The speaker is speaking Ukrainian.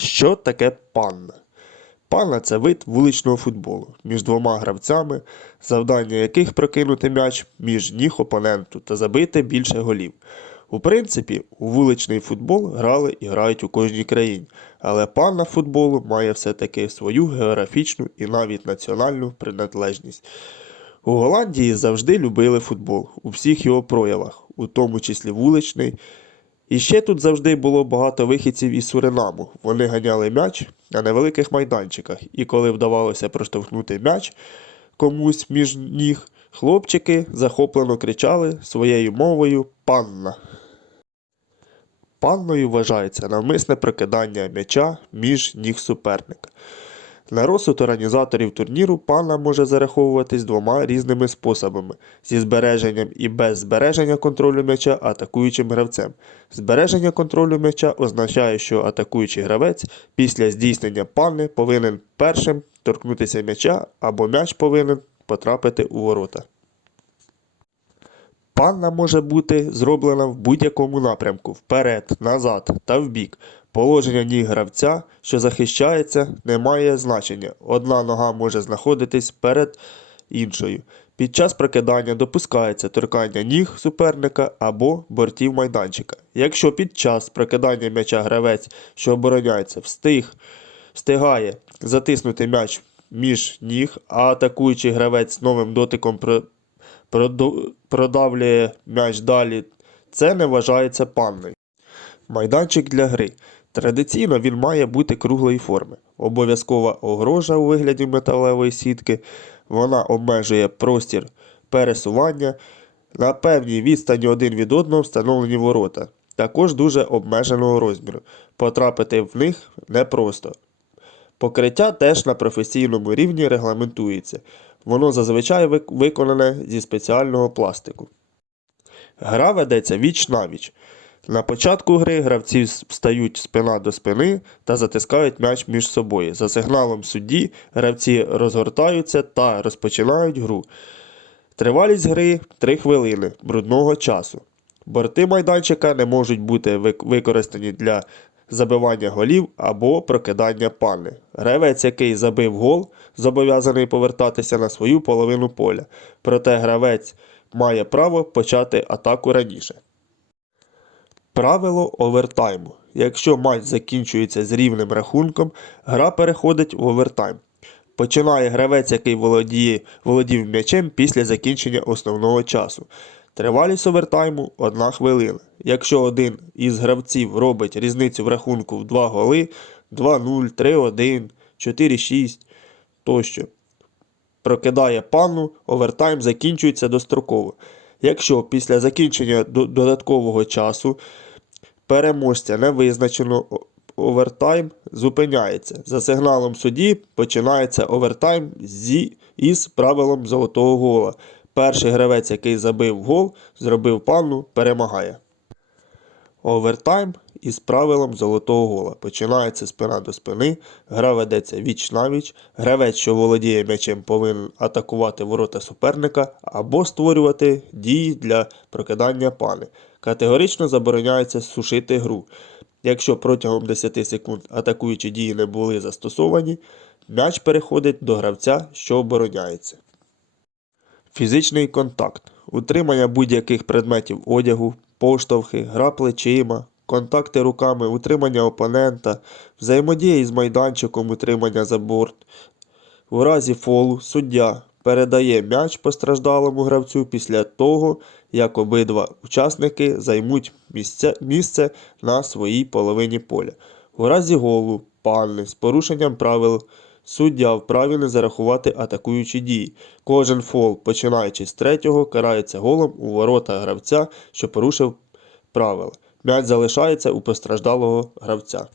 Що таке панна? Панна це вид вуличного футболу між двома гравцями, завдання яких прокинути м'яч між ніг опоненту та забити більше голів. У принципі, у вуличний футбол грали і грають у кожній країні, але панна футболу має все-таки свою географічну і навіть національну приналежність. У Голландії завжди любили футбол у всіх його проявах, у тому числі вуличний. І ще тут завжди було багато вихідців із Суринаму. Вони ганяли м'яч на невеликих майданчиках, і коли вдавалося проштовхнути м'яч комусь між ніг, хлопчики захоплено кричали своєю мовою панна. Панною вважається навмисне прокидання м'яча між ніг суперника. На розсуд організаторів турніру панна може зараховуватись двома різними способами: зі збереженням і без збереження контролю м'яча атакуючим гравцем. Збереження контролю м'яча означає, що атакуючий гравець після здійснення панни повинен першим торкнутися м'яча або м'яч повинен потрапити у ворота. Панна може бути зроблена в будь-якому напрямку вперед, назад та вбік. Положення ніг гравця, що захищається, не має значення. Одна нога може знаходитись перед іншою. Під час прокидання допускається торкання ніг суперника або бортів майданчика. Якщо під час прокидання м'яча гравець, що обороняється, встиг, встигає затиснути м'яч між ніг, а атакуючий гравець новим дотиком про проду- продавлює м'яч далі, це не вважається панною. Майданчик для гри. Традиційно він має бути круглої форми. Обов'язкова огорожа у вигляді металевої сітки. Вона обмежує простір пересування. На певній відстані один від одного встановлені ворота. Також дуже обмеженого розміру. Потрапити в них непросто. Покриття теж на професійному рівні регламентується. Воно зазвичай виконане зі спеціального пластику. Гра ведеться віч навіч. На початку гри гравці стають спина до спини та затискають м'яч між собою. За сигналом судді гравці розгортаються та розпочинають гру. Тривалість гри 3 хвилини брудного часу. Борти майданчика не можуть бути використані для забивання голів або прокидання пани. Гравець, який забив гол, зобов'язаний повертатися на свою половину поля. Проте гравець має право почати атаку раніше. Правило овертайму. Якщо матч закінчується з рівним рахунком, гра переходить в овертайм. Починає гравець, який володіє, володів м'ячем після закінчення основного часу. Тривалість овертайму 1 хвилина. Якщо один із гравців робить різницю в рахунку в 2 голи 2-0, 3-1, 4-6 тощо прокидає панну, овертайм закінчується достроково. Якщо після закінчення додаткового часу переможця не визначено, овертайм зупиняється. За сигналом судді починається овертайм зі, із правилом золотого гола. Перший гравець, який забив гол, зробив панну, перемагає. Овертайм із правилом золотого гола. Починається спина до спини, гра ведеться віч навіч. Гравець, що володіє м'ячем, повинен атакувати ворота суперника або створювати дії для прокидання пани. Категорично забороняється сушити гру. Якщо протягом 10 секунд атакуючі дії не були застосовані, м'яч переходить до гравця, що обороняється. Фізичний контакт, утримання будь-яких предметів одягу, поштовхи, гра плечима, контакти руками, утримання опонента, взаємодія із майданчиком, утримання за борт. У разі фолу суддя передає м'яч постраждалому гравцю після того, як обидва учасники займуть місце, місце на своїй половині поля. У разі голу, панни з порушенням правил суддя вправі не зарахувати атакуючі дії. Кожен фол, починаючи з третього, карається голом у ворота гравця, що порушив правила. М'яч залишається у постраждалого гравця.